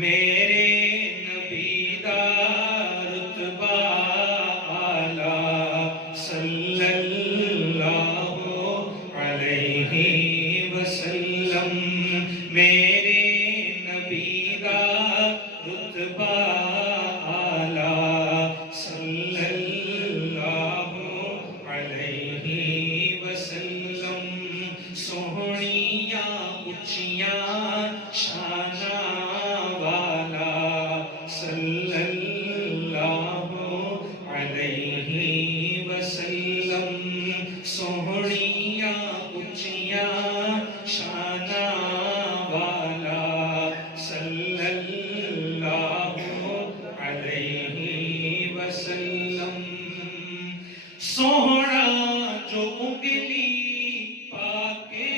میرے نبی دا رتبہ اعلیٰ صلی اللہ علیہ وسلم، میرے نبی دا رتبہ اعلیٰ صلی اللہ علیہ وسلم، سوہنیاں اچیاں شاناں والا صلی اللہ علیہ وسلم، سوہنیاں اچیاں شاناں والا صلی اللہ علیہ وسلم، سوہنا جو انگلی پا کے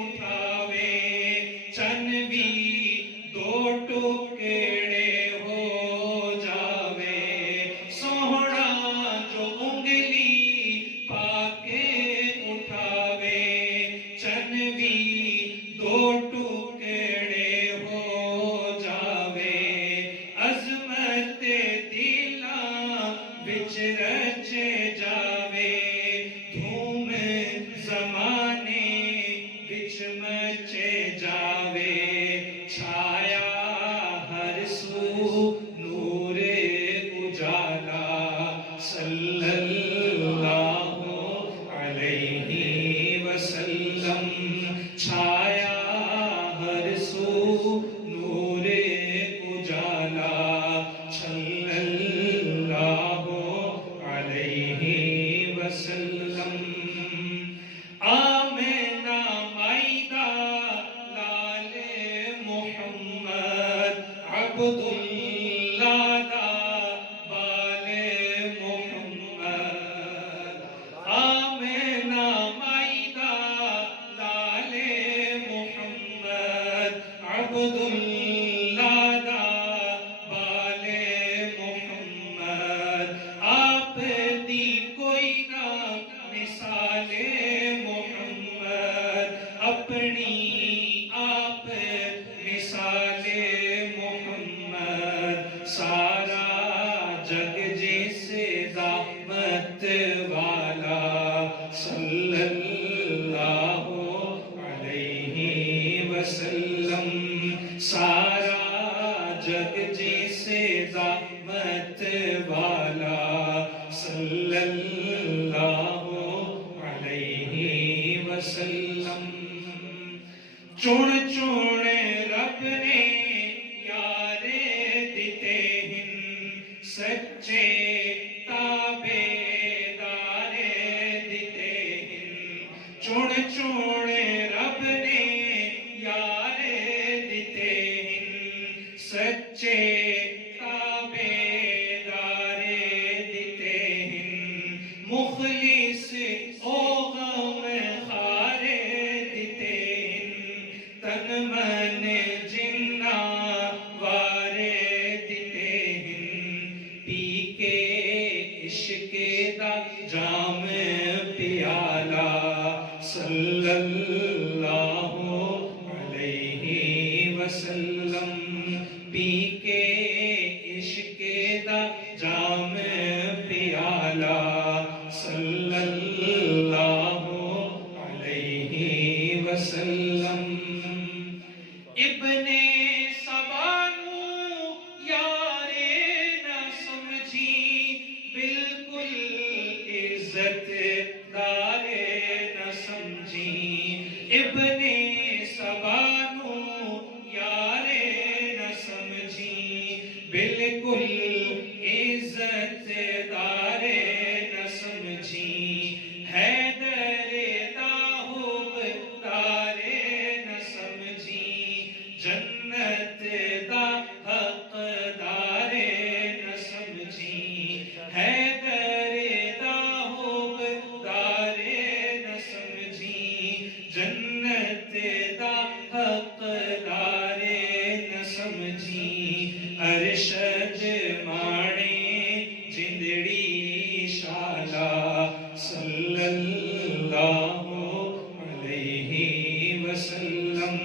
اٹھاوے چن بھی دو ٹکڑے ہو جاوے، سوہنا جو انگلی پا کے اٹھاوے چن بھی دو ٹکڑے ہو جاوے، عظمت دلاں وچ رچے جاوے، دھوم زمانے وچ مچے جاوے، چھایا ہر سو نور اجالا صلی اللہ علیہ وسلم، چھایا ہر سو نور اجالا صلی اللہ علیہ وسلم، آمنہ مائدہ لال محمد عبداللہ دا بال محمد، آمنہ مائدہ لال محمد عبداللہ دا بال محمد، آپ دی کوئی نہ مثال محمد، اپنی آپ مثال محمد، سارا جگ جس دامت والا صلی اللہ علیہ وسلم، سارا جگ جس دامت والا صلی اللہ علیہ وسلم، چون چون رب نے یارے دیتے ہیں، سچے تابے دارے دیتے ہیں، چون چون رب نے یارے دیتے ہیں، سچے تابے دارے دیتے ہیں، مخلص او غم خارے دیتے ہیں، تن من جنہ وارے دیتے ہیں، پی کے عشق دا جام پیالہ صلی اللہ علیہ وسلم، پی کے عشق دا جام پیالہ صلی اللہ علیہ وسلم، ابن سبانو یارے نہ سمجھی، بالکل عزت دارے نہ سمجھی، ابن سبانو یارے نہ سمجھی، بالکل عزت دارے نہ سمجھی، حیدر دا حب دارے نہ سمجھی، جنت دا حق دارے نہ سمجھی، حیدر دا حب دارے نہ سمجھی، جنت دا حق دارے نہ سمجھی، ارشد مانے جندڑی شالا صلی اللہ علیہ وسلم،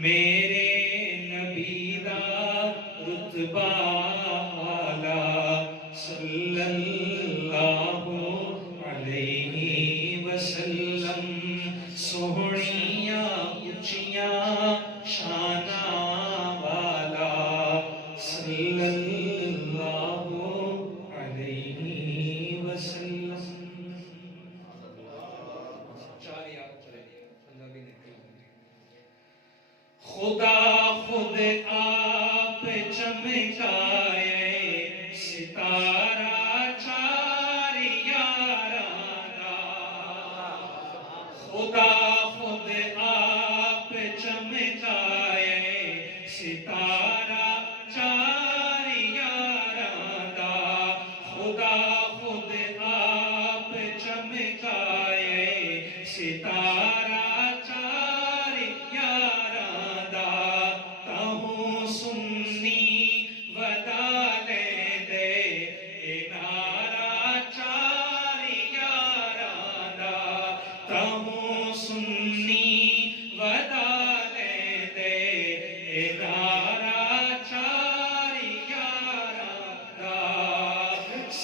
میرے نبی دا رتبہ اعلیٰ صلی اللہ علیہ وسلم سوہنیاں اچیاں شاناں والا صلی اللہ علیہ وسلم. خدا خود آپ چمکائے ستارہ چار یاراں دا. خدا خود آپ چمکائے ستارہ چار یاراں دا. خدا خود آپ چمکائے ستارہ چار یاراں دا. تہوں سنی ودا لے دے اے نعرہ چار یاراں دا. تہوں سنی ودا لے دے اے نعرہ چار یاراں دا.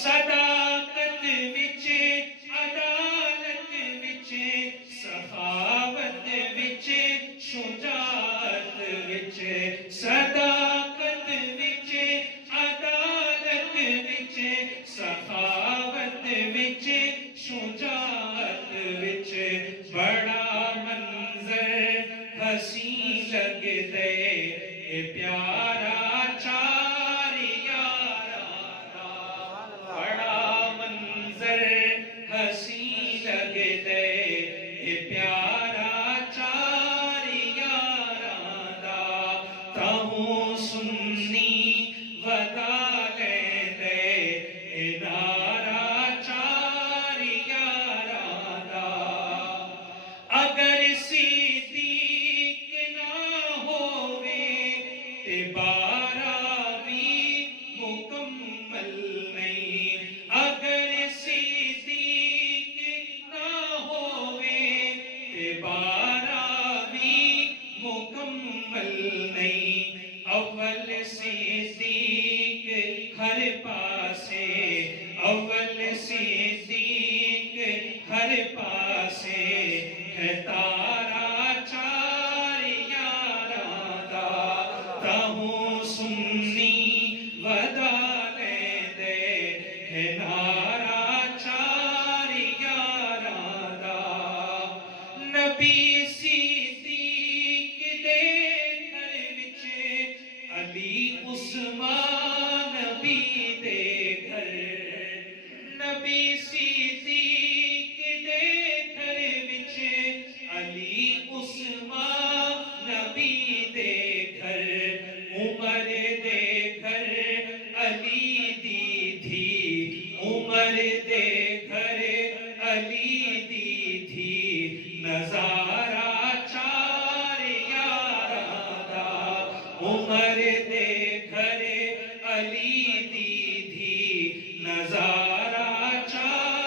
صداقت وچ عدالت وچ سخاوت وچ شجاعت وچ. صداقت وچ عدالت وچ سخاوت وچ شجاعت وچ. بڑا منظر ہسی لگدے اے پیارا چار یاراں دا. بڑا منظر ہسی لگدے اے پیارا چار یاراں دا. تہوں سنی ودا لے دے اے نعرہ چار یاراں دا. اگر صدیق نہ ہووے تے بارہ بھی مکمل نہیں. اگر صدیق نہ ہووے تے بارہ بھی مکمل نہیں. اول صدیق ہر پاسے اول صدیق ہر پاسے ہے تارا چار یاراں دا. تہوں سنی ودا لے دے ہے نعرہ چار یاراں دا. نبی صدیق دے گھر وچ علی عثمان نبی دے گھر. نبی صدیق دے گھر وچ علی عثمان نبی دے گھر. عمر دے گھر علی دی تھی. عمر دے گھر علی دی تھی. نظارہ چار یاراں دا. عمر دے گھر علی دی تھی. نظارہ چار